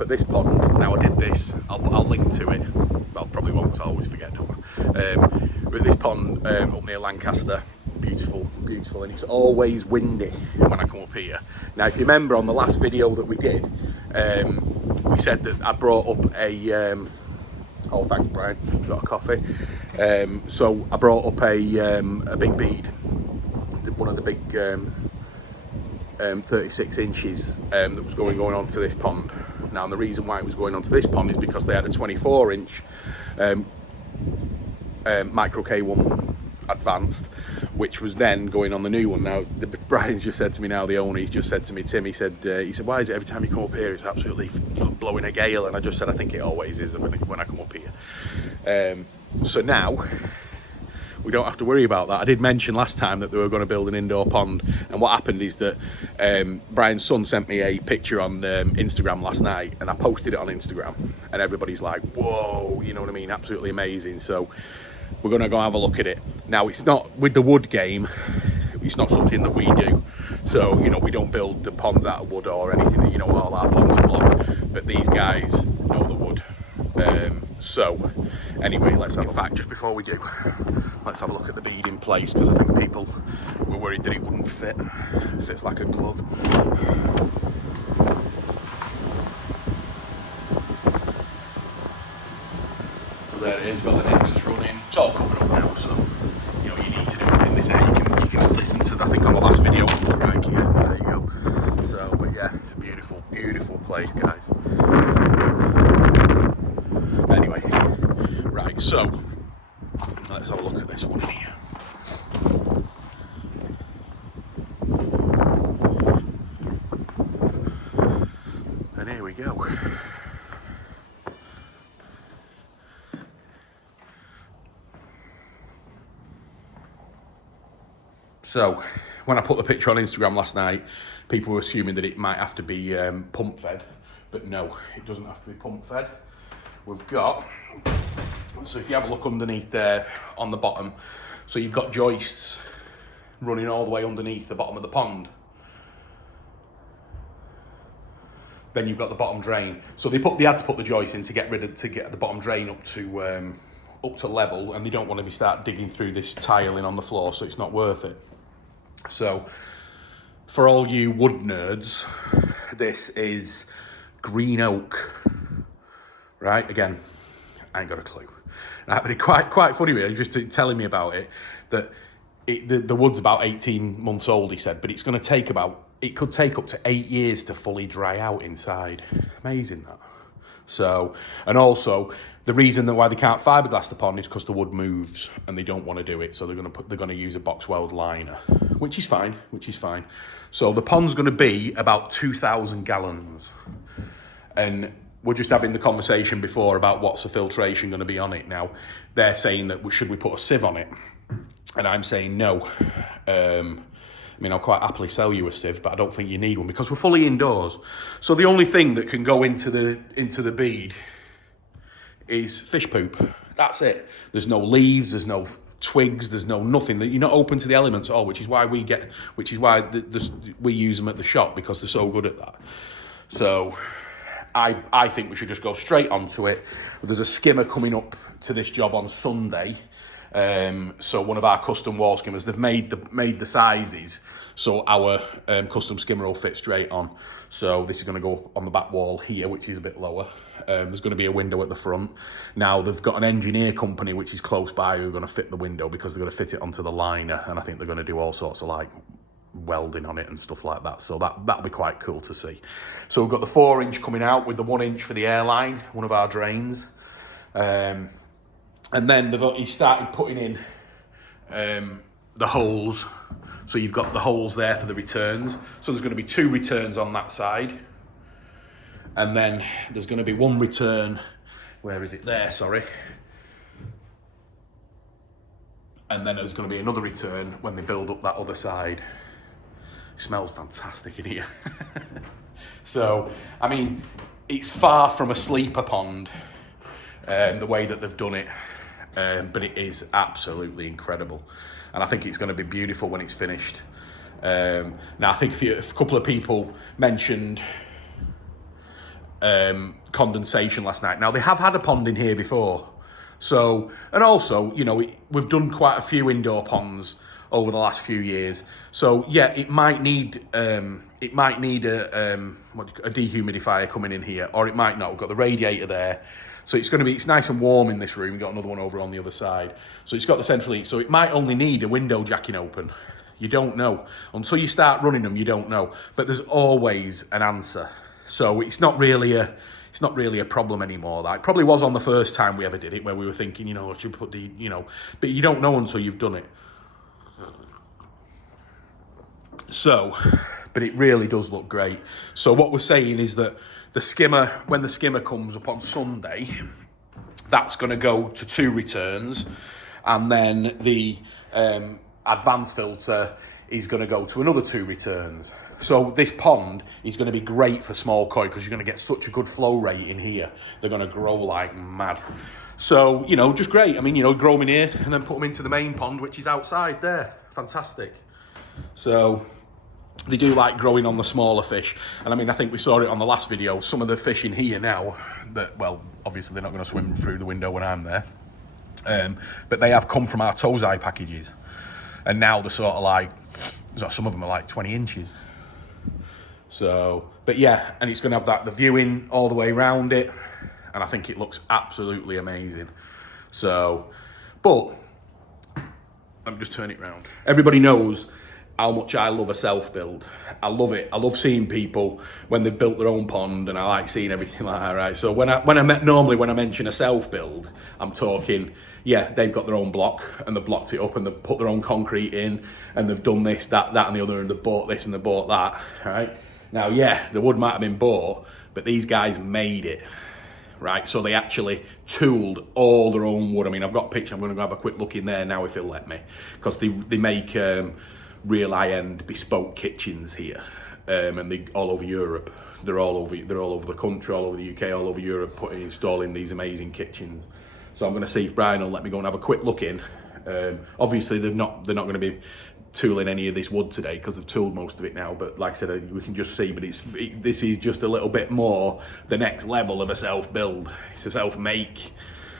up at this pond. Now I did this, I'll link to it. Well, probably won't, because I always forget, don't I? We're at this pond up near Lancaster. Beautiful, beautiful, and it's always windy when I come up here. Now, if you remember on the last video that we did, we said that I brought up a, oh thanks Brian, got a coffee. So I brought up a big bead, one of the big 36 inches that was going onto this pond. Now, and the reason why it was going onto this pond is because they had a 24 inch micro K1 advanced, which was then going on the new one. Now, Brian's just said to me now, the owner, he's just said to me, Tim, he said, why is it every time you come up here it's absolutely blowing a gale? And I just said, I think it always is when I come up here. So now we don't have to worry about that. I did mention last time that they were going to build an indoor pond, and what happened is that Brian's son sent me a picture on Instagram last night, and I posted it on Instagram, and everybody's like, whoa, you know what I mean, absolutely amazing. So we're going to go have a look at it. Now, it's not, with the wood game, it's not something that we do. So, you know, we don't build the ponds out of wood or anything, that, you know, all our ponds are block, but these guys know the wood. So, anyway, let's have, in fact, just before we do, let's have a look at the bead in place, because I think people were worried that it wouldn't fit. It fits like a glove. So there it is, got the nexus running. It's all covered up now, so you know what you need to do in this area. You can listen to, I think on the last video, right here, there you go. So, but yeah, it's a beautiful, beautiful place, guys. Anyway, right, so let's have a look at this one here. And here we go. So, when I put the picture on Instagram last night, people were assuming that it might have to be pump fed, but no, it doesn't have to be pump fed. We've got, so if you have a look underneath there on the bottom, so you've got joists running all the way underneath the bottom of the pond. Then you've got the bottom drain. So they had to put the joists in to get the bottom drain up to level, and they don't want to start digging through this tiling on the floor, so it's not worth it. So for all you wood nerds, this is green oak. Right, again, I ain't got a clue. Right, but it's quite funny, really, just telling me about it, that the wood's about 18 months old, he said, but it's going to take it could take up to 8 years to fully dry out inside. Amazing, that. So, and also, the reason that why they can't fiberglass the pond is because the wood moves, and they don't want to do it, so they're going to use a box weld liner, which is fine. So the pond's going to be about 2,000 gallons, and we're just having the conversation before about what's the filtration going to be on it. Now, they're saying that should we put a sieve on it? And I'm saying no. I mean, I'll quite happily sell you a sieve, but I don't think you need one because we're fully indoors. So the only thing that can go into the bead is fish poop. That's it. There's no leaves, there's no twigs, there's no nothing. That you're not open to the elements at all, which is why we use them at the shop, because they're so good at that. So I think we should just go straight onto it. There's a skimmer coming up to this job on Sunday. So one of our custom wall skimmers, they've made the sizes, so our custom skimmer will fit straight on. So this is going to go on the back wall here, which is a bit lower. There's going to be a window at the front. Now they've got an engineer company which is close by who are going to fit the window, because they're going to fit it onto the liner, and I think they're going to do all sorts of like welding on it and stuff like that, so that'll be quite cool to see. So we've got the 4-inch coming out with the 1-inch for the airline, one of our drains, and then he started putting in the holes. So you've got the holes there for the returns, so there's going to be 2 returns on that side, and then there's going to be 1 return, where is it there, sorry, and then there's going to be another return when they build up that other side. It smells fantastic in here. So, I mean, it's far from a sleeper pond, the way that they've done it, but it is absolutely incredible. And I think it's going to be beautiful when it's finished. Now, I think a couple of people mentioned condensation last night. Now, they have had a pond in here before. So, and also, you know, we've done quite a few indoor ponds over the last few years. So, yeah, it might need a dehumidifier coming in here, or it might not. We've got the radiator there. So it's nice and warm in this room. We've got another one over on the other side. So it's got the central heat. So it might only need a window jacking open. You don't know. Until you start running them, you don't know. But there's always an answer. So it's not really a problem anymore. That it probably was on the first time we ever did it, where we were thinking, you know, I should put the, you know, but you don't know until you've done it. So, but it really does look great. So what we're saying is that the skimmer, when the skimmer comes up on Sunday, that's going to go to 2 returns, and then the advanced filter is going to go to another 2 returns. So this pond is going to be great for small koi because you're going to get such a good flow rate in here. They're going to grow like mad. So, you know, just great. I mean, you know, grow them in here and then put them into the main pond, which is outside there. Fantastic. So they do like growing on the smaller fish. And I mean, I think we saw it on the last video. Some of the fish in here now, that, well, obviously they're not going to swim through the window when I'm there. But they have come from our Tozai packages. And now they're sort of like, some of them are like 20 inches. So, but yeah, and it's going to have the viewing all the way around it. And I think it looks absolutely amazing. So, but, let me just turn it round. Everybody knows how much I love a self-build. I love it. I love seeing people when they've built their own pond, and I like seeing everything like that, right? So when I mention a self-build, I'm talking, yeah, they've got their own block and they've blocked it up and they've put their own concrete in and they've done this, that and the other, and they've bought this and they've bought that, right? Now, yeah, the wood might have been bought, but these guys made it, right? So they actually tooled all their own wood. I mean, I've got a picture. I'm going to go have a quick look in there now if he'll let me, because they make real high-end bespoke kitchens here, and they all over Europe. They're all over the country, all over the UK, all over Europe, installing these amazing kitchens. So I'm going to see if Brian will let me go and have a quick look in. Obviously, they're not going to be tooling any of this wood today because they've tooled most of it now. But like I said, we can just see. But this is just a little bit more the next level of a self-build. It's a self-make.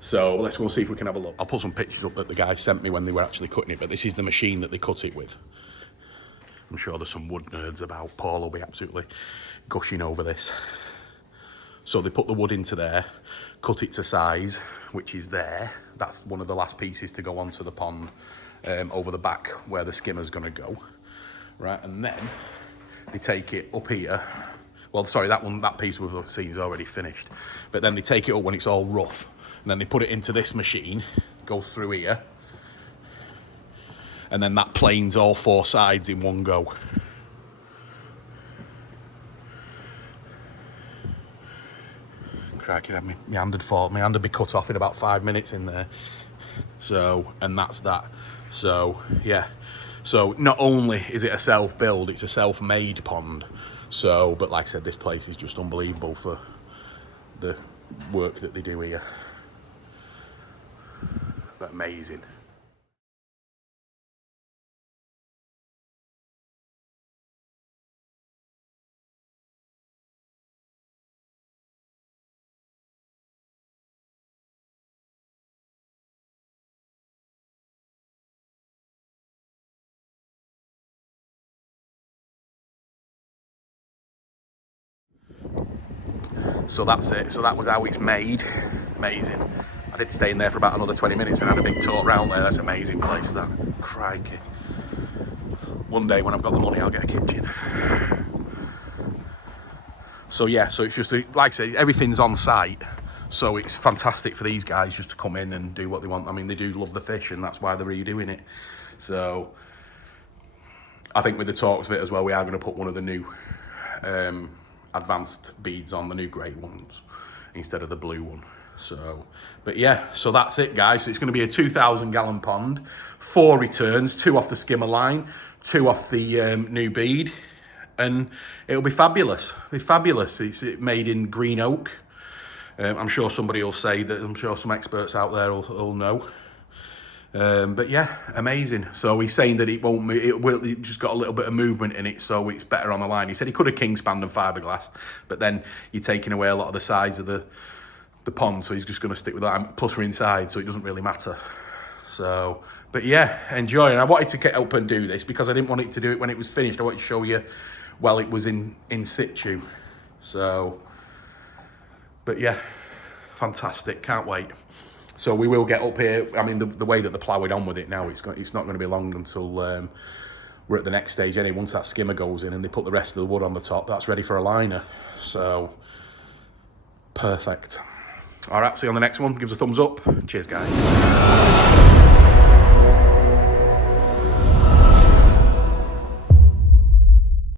So let's go and see if we can have a look. I'll put some pictures up that the guy sent me when they were actually cutting it. But this is the machine that they cut it with. I'm sure there's some wood nerds about. Paul will be absolutely gushing over this. So they put the wood into there, cut it to size, which is there. That's one of the last pieces to go onto the pond, over the back where the skimmer's going to go, right? And then they take it up here. Well, sorry, that piece we've seen is already finished. But then they take it up when it's all rough, and then they put it into this machine, goes through here, and then that planes all 4 sides in one go. Crikey, my hand would be cut off in about 5 minutes in there. So, and that's that. So, yeah. So, not only is it a self-build, it's a self-made pond. So, but like I said, this place is just unbelievable for the work that they do here. But amazing. So that's it. So that was how it's made. Amazing. I did stay in there for about another 20 minutes and had a big tour around there. That's an amazing place, that. Crikey. One day when I've got the money, I'll get a kitchen. So yeah, so it's just, like I say, everything's on site. So it's fantastic for these guys just to come in and do what they want. I mean, they do love the fish and that's why they're redoing it. So I think with the talks of it as well, we are going to put one of the new advanced beads on, the new grey ones instead of the blue one. So, but yeah, so that's it, guys. So it's going to be a 2,000 gallon pond, 4 returns, 2 off the skimmer line, 2 off the new bead, and it'll be fabulous. It'll be fabulous. It's made in green oak. I'm sure somebody will say that. I'm sure some experts out there will know. But yeah, amazing. So he's saying that it won't move, it just got a little bit of movement in it, so it's better on the line. He said he could have Kingspan and fiberglass, but then you're taking away a lot of the size of the pond, so he's just going to stick with that. Plus we're inside, so it doesn't really matter. So, but yeah, enjoy. And I wanted to get up and do this because I didn't want it to do it when it was finished. I wanted to show you while it was in situ. So, but yeah, fantastic. Can't wait. So we will get up here. I mean, the way that they're ploughing on with it now, it's not going to be long until we're at the next stage anyway. Once that skimmer goes in and they put the rest of the wood on the top, that's ready for a liner. So, perfect. All right, see you on the next one. Give us a thumbs up. Cheers, guys.